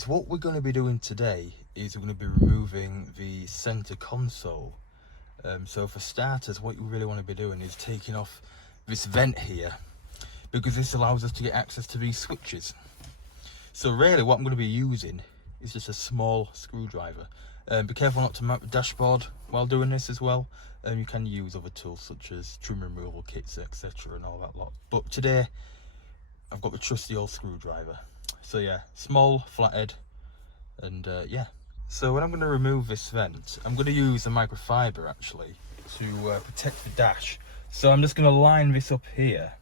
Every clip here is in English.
So what we're going to be doing today is we're going to be removing the center console. So for starters, what you really want to be doing is taking off this vent here, because this allows us to get access to these switches. So really what I'm going to be using is just a small screwdriver. Be careful not to mount the dashboard while doing this as well. You can use other tools such as trim removal kits, etc. and all that lot. But today I've got the trusty old screwdriver. So yeah, small, flathead, and yeah. So when I'm going to remove this vent, I'm going to use a microfiber actually to protect the dash. So I'm just going to line this up here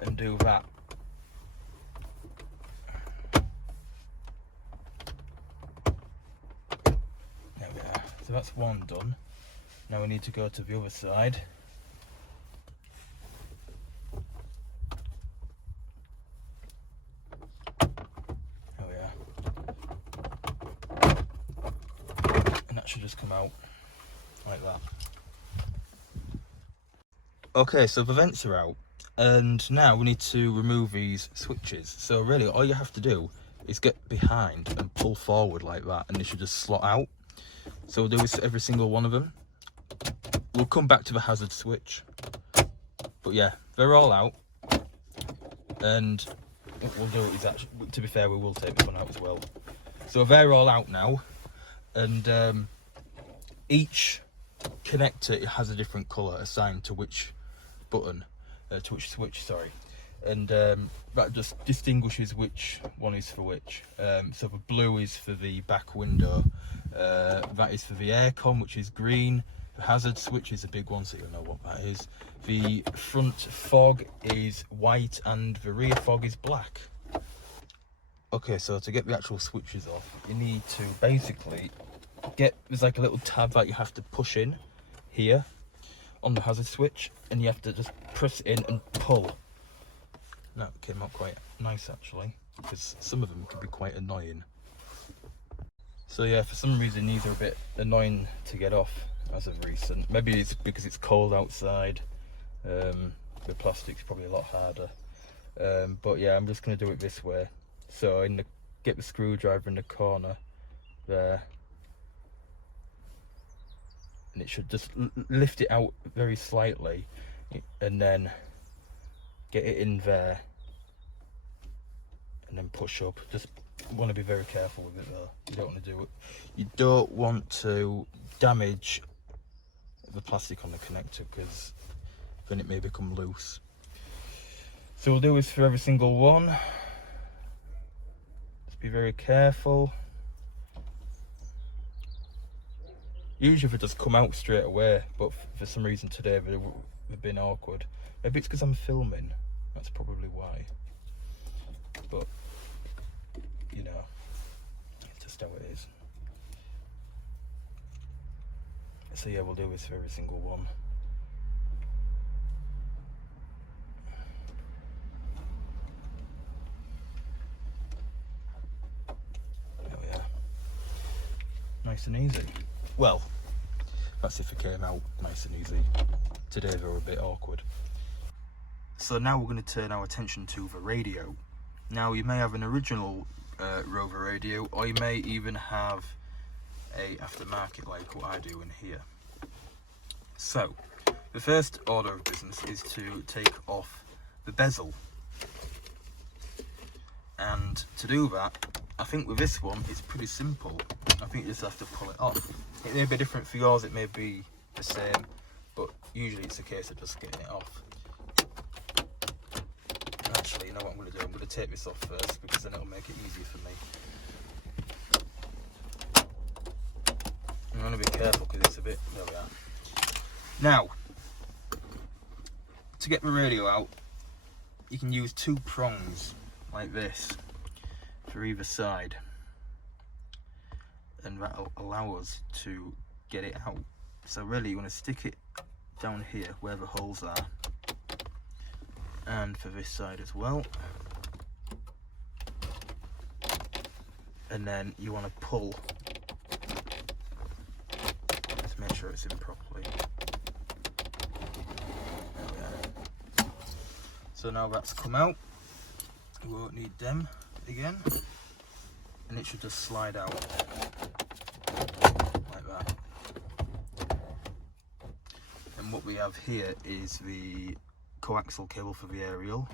and do that. There we are. So that's one done. Now we need to go to the other side. There we are. And that should just come out like that. Okay, so the vents are out, and now we need to remove these switches. So really all you have to do is get behind and pull forward like that, and they should just slot out. So we'll do this every single one of them. We'll come back to the hazard switch, but yeah, they're all out. And what we'll do is actually, to be fair, we will take this one out as well. So they're all out now, and each connector has a different colour assigned to which button, to which switch, sorry, and that just distinguishes which one is for which. So the blue is for the back window, that is for the aircon, which is green. The hazard switch is a big one, so you'll know what that is. The front fog is white and the rear fog is black. Okay, so to get the actual switches off, you need to basically there's like a little tab that you have to push in here on the hazard switch, and you have to just press it in and pull. That came out quite nice actually, because some of them can be quite annoying. So yeah, for some reason these are a bit annoying to get off as of recent. Maybe it's because it's cold outside. The plastic's probably a lot harder. But yeah, I'm just going to do it this way. So get the screwdriver in the corner there, and it should just lift it out very slightly, and then get it in there, and then push up. Just want to be very careful with it though. You don't want to do it. You don't want to damage the plastic on the connector, because then it may become loose. So we'll do this for every single one. Just be very careful. Usually they just come out straight away, but for some reason today they've been awkward. Maybe it's because I'm filming, that's probably why. But, you know, it's just how it is. So yeah, we'll do this for every single one. There we are. Nice and easy. Well, that's if it came out nice and easy. Today they were a bit awkward. So now we're going to turn our attention to the radio. Now you may have an original Rover radio, or you may even have a aftermarket like what I do in here. So the first order of business is to take off the bezel, and to do that, I think with this one it's pretty simple. I think you just have to pull it off. It may be different for yours, it may be the same, but usually it's a case of just getting it off. Actually, you know what I'm going to do? I'm going to take this off first, because then it'll make it easier for me. I'm going to be careful because it's a bit... There we are. Now, to get the radio out, you can use two prongs like this for either side, and that'll allow us to get it out. So really you want to stick it down here where the holes are, and for this side as well, and then you want to pull. Let's make sure it's in properly. There we are. So now that's come out, we won't need them again, and it should just slide out like that. And what we have here is the coaxial cable for the aerial,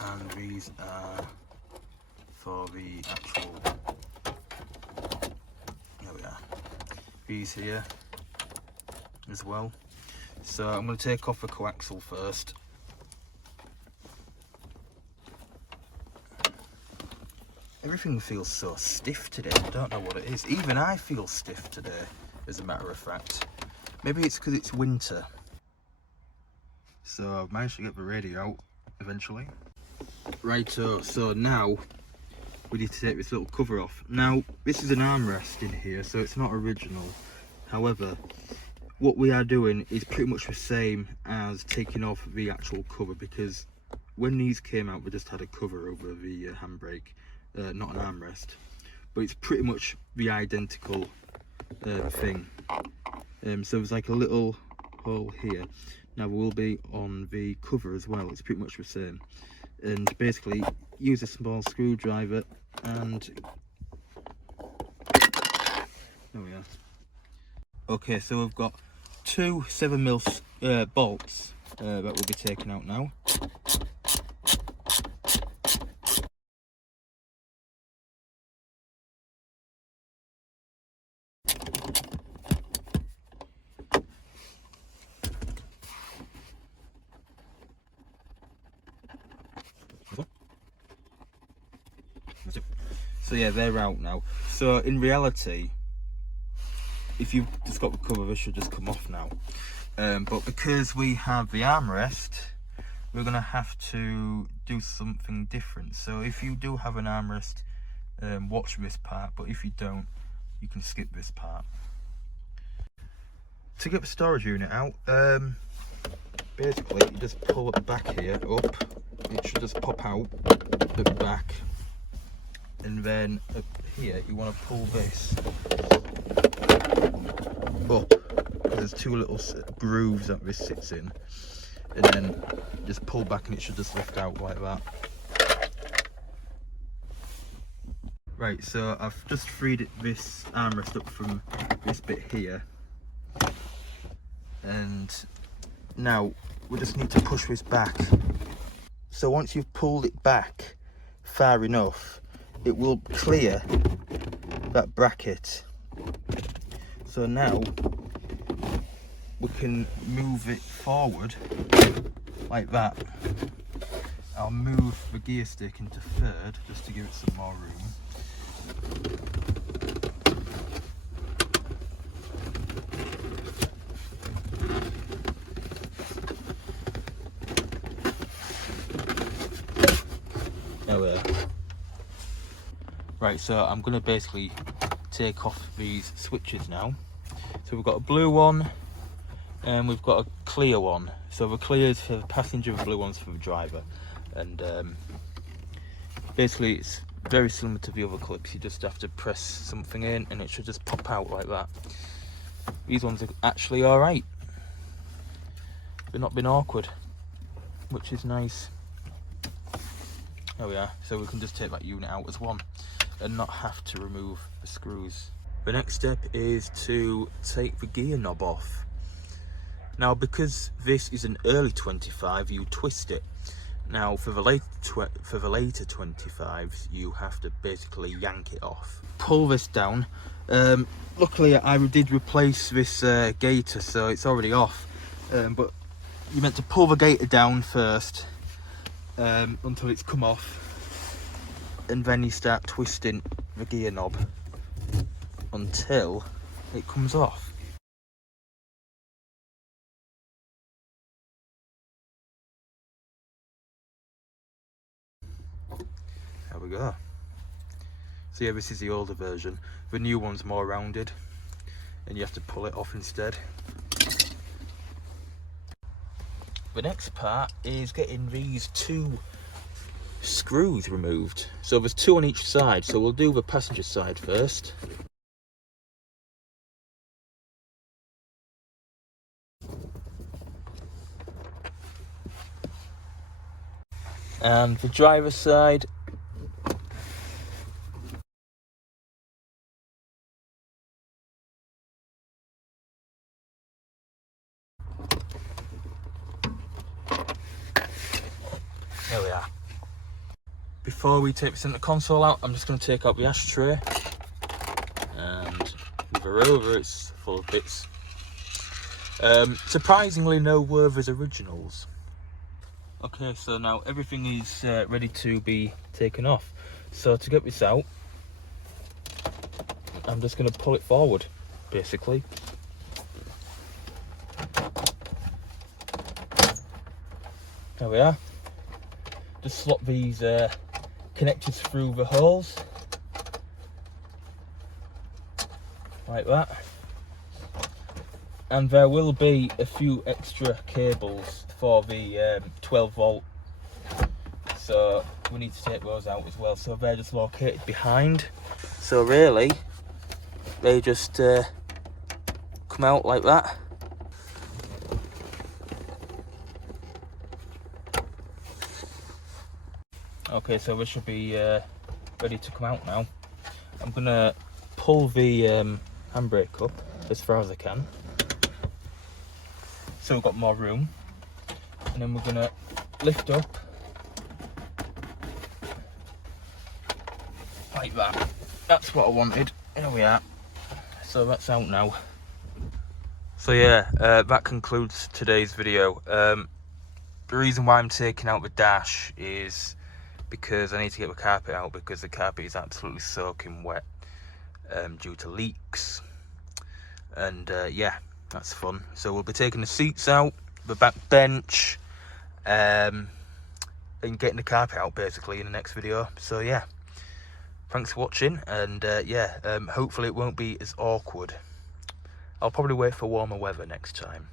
and these are for the actual, there we are, these here as well. So I'm going to take off the coaxial first. Everything feels so stiff today, I don't know what it is. Even I feel stiff today, as a matter of fact. Maybe it's because it's winter. So I've managed to get the radio out eventually. Righto, so now we need to take this little cover off. Now, this is an armrest in here, so it's not original. However, what we are doing is pretty much the same as taking off the actual cover, because when these came out, we just had a cover over the handbrake, not an armrest. But it's pretty much the identical thing. So there's like a little hole here. Now there will be on the cover as well, it's pretty much the same. And basically use a small screwdriver and there we are. Okay, so we've got two 7mm bolts that will be taken out now. So yeah, they're out now. So in reality, if you've just got the cover, this should just come off now. But because we have the armrest, we're going to have to do something different. So if you do have an armrest, watch this part, but if you don't, you can skip this part. To get the storage unit out, basically you just pull it back here up. It should just pop out the back, and then up here you want to pull this up, because there's two little grooves that this sits in, and then just pull back and it should just lift out like that. Right, so I've just freed this armrest up from this bit here, and now we just need to push this back. So once you've pulled it back far enough, it will clear that bracket. So now we can move it forward like that. I'll move the gear stick into third just to give it some more room. Right, so I'm going to basically take off these switches now. So we've got a blue one and we've got a clear one. So the clear is for the passenger, the blue one's for the driver. And basically it's very similar to the other clips. You just have to press something in and it should just pop out like that. These ones are actually alright. They've not been awkward, which is nice. There we are. So we can just take that unit out as one and not have to remove the screws. The next step is to take the gear knob off. Now, because this is an early 25, you twist it. Now, for the later 25s, you have to basically yank it off. Pull this down. Luckily, I did replace this gaiter, so it's already off. But you meant to pull the gaiter down first until it's come off, and then you start twisting the gear knob until it comes off. There we go. So yeah, this is the older version. The new one's more rounded and you have to pull it off instead. The next part is getting these two screws removed. So there's two on each side, so we'll do the passenger side first. And the driver's side. There we are. Before we take the centre console out, I'm just going to take out the ashtray. And with the Rover, it's full of bits. Surprisingly, no Rover's originals. Okay, so now everything is ready to be taken off. So to get this out, I'm just going to pull it forward, basically. There we are. Just slot these connectors through the holes, like that. And there will be a few extra cables for the 12 volt, so we need to take those out as well. So they're just located behind, so really they just come out like that. Okay, so we should be ready to come out now. I'm gonna pull the handbrake up as far as I can, so we've got more room, and then we're gonna lift up like that. That's what I wanted. Here we are. So that's out now. So yeah, that concludes today's video. The reason why I'm taking out the dash is because I need to get the carpet out, because the carpet is absolutely soaking wet due to leaks. And yeah, that's fun. So we'll be taking the seats out, the back bench, and getting the carpet out basically in the next video. So yeah, thanks for watching, and yeah, hopefully it won't be as awkward. I'll probably wait for warmer weather next time.